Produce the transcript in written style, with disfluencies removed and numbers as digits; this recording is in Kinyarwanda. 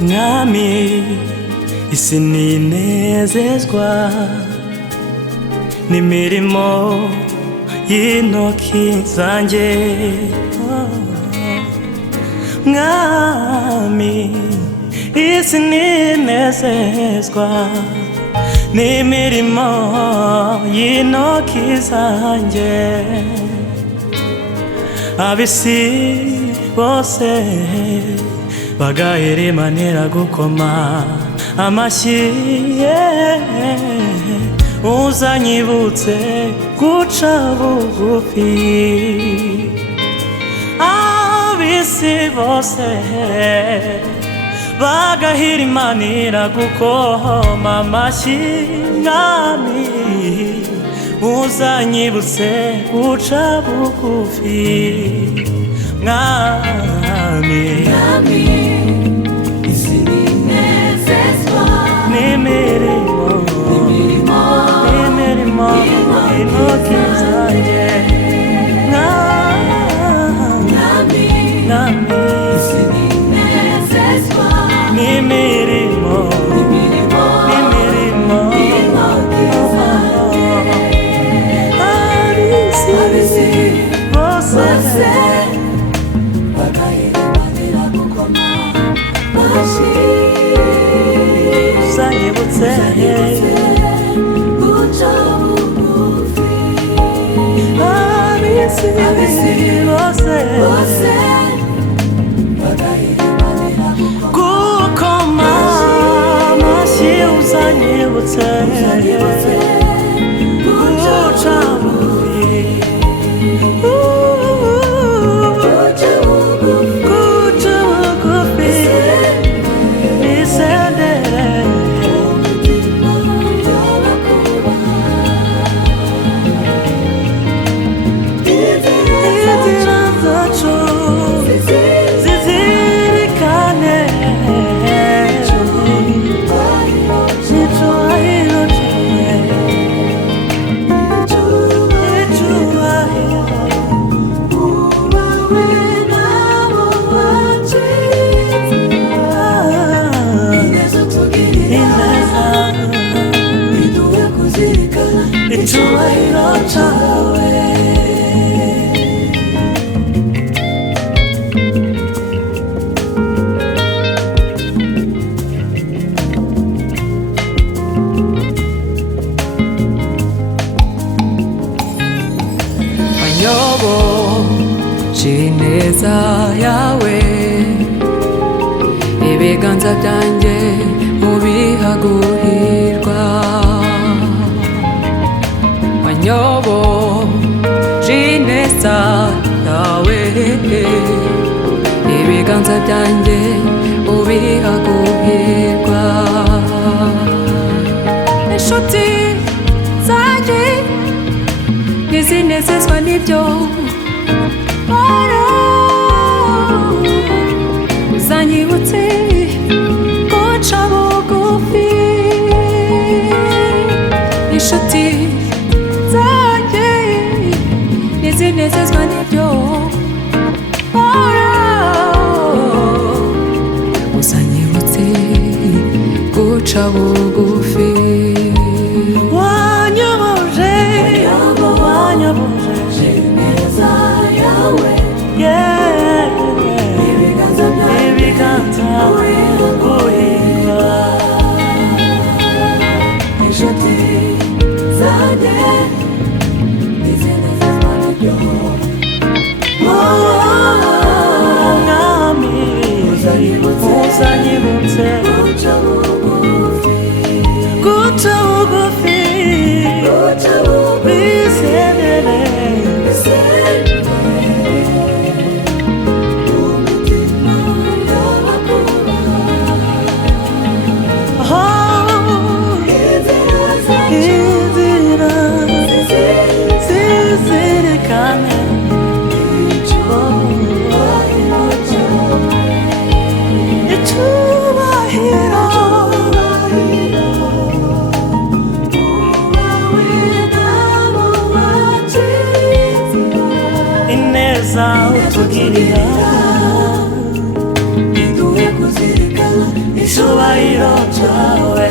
Mwami isi ninezezwa n'imirimo y'intoki zanjye. Mwami isi ninezezwa n'imirimo y'intoki zanjye. Ab'isi bose bagaheremanira gukoma amashyi, uzanyibutse guca bugufi. Ab'isi bose bagaheremanira gukoma amashyi, Mwami uzanyibutse guca bugufi. Mwami isi ninezezwa n'imirimo y'intoki zanjye. Mwami isi ninezezwa n'imirimo y'intoki zanjye. Ab'isi bose uzanyibutse guca bugufi. ab'isi bose bagaheremanira gukoma amashyi, uzanyibutse guca bugufi. Guca bugufi nisendere inzira zacu zizirikane icyubahiro icyubahiro cyawe. wanyoboje ineza yawe, ibiganza byanjye ubiha guhirwa. wanyoboje ineza yawe, ibiganza byanjye ubiha guhirwa. inshuti zanjye ntizinezezwa n'ibyo uzanyibutse guca bugufi. inshuti zanjye ntizinezezwa n'ibyo uzanyibutse guca bugufi. Wanyoboje ineza yawe, ibiganza guhirwa. inshuti zanjye ntizinezezwa n'ibyo. Mwami uzanyibutse guca bugufi bisendere umutima y'abakubaha. inzira zizirikane icyubahiro ineza utugirira iduhe kuzirikana icyubahiro cyawe